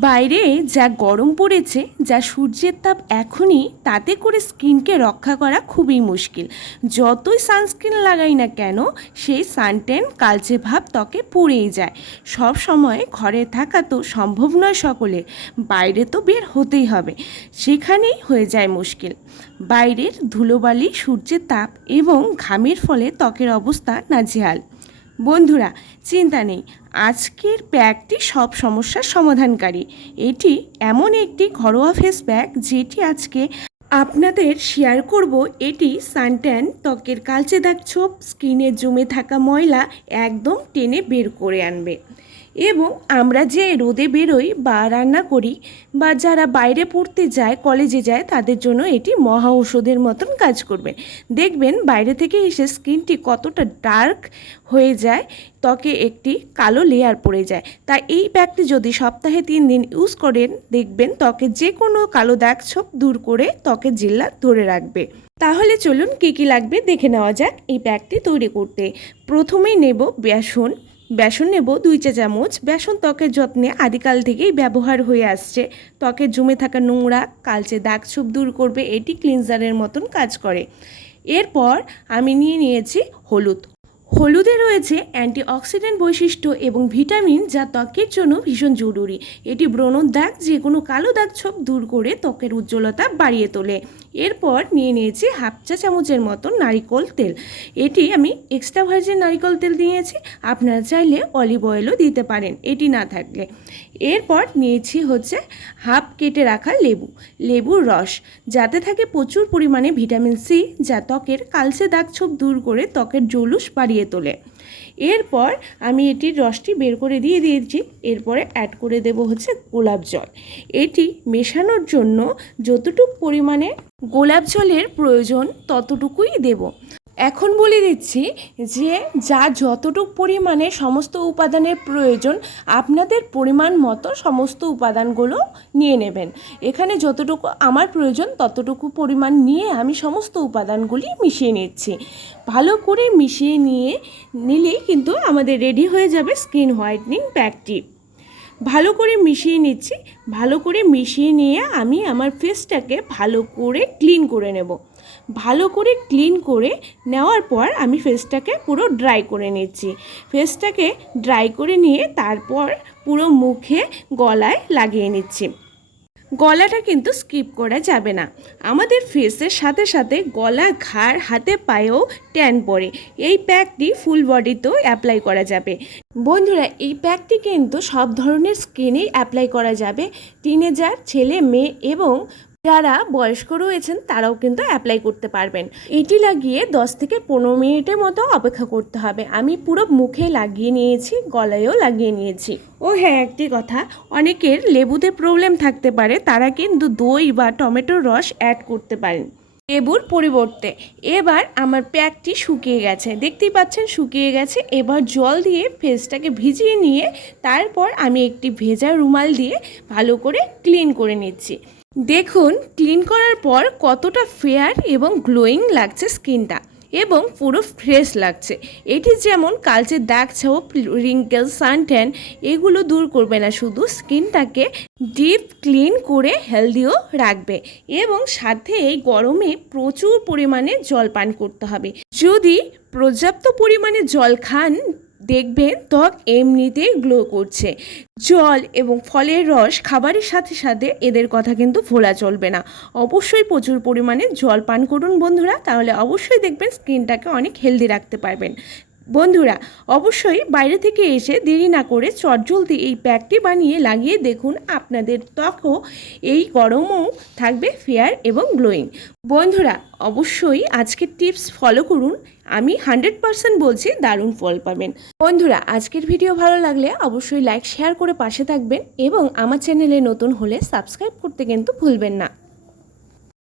বাইরে যা গরম পড়েছে, যা সূর্যের তাপ এখনই, তাতে করে স্কিনকে রক্ষা করা খুবই মুশকিল। যতই সানস্ক্রিন লাগাই না কেন, সেই সানটেন কালচে ভাব ত্বকে পড়েই যায়। সব সময় ঘরে থাকা তো সম্ভব নয় সকলে, বাইরে তো বের হতেই হবে। সেখানেই হয়ে যায় মুশকিল। বাইরের ধুলোবালি, সূর্যের তাপ এবং ঘামের ফলে ত্বকের অবস্থা নাজেহাল। বন্ধুরা, চিন্তা নেই। আজকের ব্যাগটি সব সমস্যার সমাধানকারী। এটি এমন একটি ঘরোয়া ফেস ব্যাগ যেটি আজকে আপনাদের শেয়ার করব। এটি সানট্যান ত্বকের কালচে দাগ ছোপ স্কিনে জমে থাকা ময়লা একদম টেনে বের করে আনবে। এবং আমরা যে রোদে বেরোই বা রান্না করি বা যারা বাইরে পড়তে যায় কলেজে যায়, তাদের জন্য এটি মহা ঔষধের মতন কাজ করবে। দেখবেন বাইরে থেকে এসে স্কিনটি কতটা ডার্ক হয়ে যায়, ত্বকে একটি কালো লেয়ার পড়ে যায়। তাই এই প্যাকটি যদি সপ্তাহে তিন দিন ইউজ করেন, দেখবেন ত্বকে যে কোনো কালো দাগ ছোপ দূর করে ত্বকের জিল্লা ধরে রাখবে। তাহলে চলুন কী কী লাগবে দেখে নেওয়া যাক এই প্যাকটি তৈরি করতে। প্রথমেই নেব বেসন বেসন নেব দুই চা চামচ। বেসন ত্বকের যত্নে আদিকাল থেকেই ব্যবহার হয়ে আসছে। ত্বকে জমে থাকা নোংরা, কালচে দাগ ছোপ দূর করবে, এটি ক্লিনজারের মতন কাজ করে। এরপর আমি নিয়ে নিয়েছি হলুদ। হলুদে রয়েছে অ্যান্টিঅক্সিডেন্ট বৈশিষ্ট্য এবং ভিটামিন যা ত্বকের জন্য ভীষণ জরুরি। এটি ব্রণর দাগ যে কোনো কালো দাগ ছোপ দূর করে ত্বকের উজ্জ্বলতা বাড়িয়ে তোলে। এরপর নিয়ে নিয়েছি হাফ চা চামচের মতো নারিকল তেল। এটি আমি এক্সট্রা ভার্জিন নারিকল তেল নিয়েছি আপনারা চাইলে অলিভ অয়েলও দিতে পারেন, এটি না থাকলে। এরপর নিয়েছি হচ্ছে হাফ কেটে রাখা লেবু, লেবুর রস। যাতে থাকে প্রচুর পরিমাণে ভিটামিন সি, যা ত্বকের কালচে দাগ ছোপ দূর করে ত্বকের জলুস বাড়িয়ে তোলে। এরপর আমি এটির রসটি বের করে দিয়ে দিয়েছি। এরপরে অ্যাড করে দেব হচ্ছে গোলাপ জল। এটি মেশানোর জন্য যতটুক পরিমাণে গোলাপ জলের প্রয়োজন ততটুকুই দেব। এখন বলে দিচ্ছি যে যা যতটুক পরিমাণে সমস্ত উপাদানের প্রয়োজন, আপনাদের পরিমাণ মতো সমস্ত উপাদানগুলো নিয়ে নেবেন। এখানে যতটুকু আমার প্রয়োজন, ততটুকু পরিমাণ নিয়ে আমি সমস্ত উপাদানগুলি মিশিয়ে নিচ্ছি। ভালো করে মিশিয়ে নিয়ে নিলেই কিন্তু আমাদের রেডি হয়ে যাবে স্কিন হোয়াইটনিং প্যাকটি। ভালো করে মিশিয়ে নিচ্ছি। ভালো করে মিশিয়ে নিয়ে আমি আমার ফেসটাকে ভালো করে ক্লিন করে নেব। ভালো করে ক্লিন করে নেওয়ার পর আমি ফেসটাকে পুরো ড্রাই করে নিচ্ছি। ফেসটাকে ড্রাই করে নিয়ে তারপর পুরো মুখে গলায় লাগিয়ে নিচ্ছি। গলাটা কিন্তু স্কিপ করা যাবে না। আমাদের ফেসের সাথে সাথে গলা ঘাড় হাতে পায়েও ট্যান পড়ে। এই প্যাকটি ফুল বডিতেও অ্যাপ্লাই করা যাবে। বন্ধুরা, এই প্যাকটি কিন্তু সব ধরনের স্কিনেই অ্যাপ্লাই করা যাবে। টিনেজার ছেলে, মেয়ে এবং যারা বয়স্ক রয়েছেন, তারাও কিন্তু অ্যাপ্লাই করতে পারবেন। এটি লাগিয়ে 10 থেকে পনেরো মিনিটের মতো অপেক্ষা করতে হবে। আমি পুরো মুখে লাগিয়ে নিয়েছি, গলায়ও লাগিয়ে নিয়েছি। ও হ্যাঁ একটি কথা। অনেকের লেবুতে প্রবলেম থাকতে পারে, তারা কিন্তু দই বা টমেটোর রস অ্যাড করতে পারেন। লেবুর পরিবর্তে, এবার আমার প্যাকটি শুকিয়ে গেছে। দেখতেই পাচ্ছেন, শুকিয়ে গেছে। এবার জল দিয়ে ফেসটাকে ভিজিয়ে নিয়ে, তারপর আমি একটি ভেজা রুমাল দিয়ে ভালো করে ক্লিন করে নিচ্ছি। দেখুন, ক্লিন করার পর কতটা ফেয়ার এবং গ্লোয়িং লাগছে স্কিনটা এবং পুরো ফ্রেশ লাগছে। এটি যেমন কালচে দাগ ছোপ, রিঙ্কেল, সানট্যান, এগুলো দূর করবে না, শুধু স্কিনটাকে ডিপ ক্লিন করে হেলদিও রাখবে এবং সাথে এই গরমে প্রচুর পরিমাণে জল পান করতে হবে। যদি পর্যাপ্ত পরিমাণে জল খান দেখবেন ত্বক এমনিতেই গ্লো করছে। জল এবং ফলের রস খাবারের সাথে সাথে এদের কথা কিন্তু ভোলা চলবে না। অবশ্যই প্রচুর পরিমাণে জল পান করুন বন্ধুরা, তাহলে অবশ্যই দেখবেন স্কিনটাকে অনেক হেলদি রাখতে পারবেন। বন্ধুরা, অবশ্যই বাইরে থেকে এসে দেরি না করে চটজলদি এই প্যাকটি বানিয়ে লাগিয়ে দেখুন আপনাদের ত্বকও এই গরমও থাকবে ফেয়ার এবং গ্লোয়িং। বন্ধুরা, অবশ্যই আজকের টিপস ফলো করুন, আমি হান্ড্রেড পারসেন্ট বলছি দারুণ ফল পাবেন। বন্ধুরা, আজকের ভিডিও ভালো লাগলে অবশ্যই লাইক, শেয়ার করে পাশে থাকবেন এবং আমার চ্যানেলে নতুন হলে সাবস্ক্রাইব করতে কিন্তু ভুলবেন না।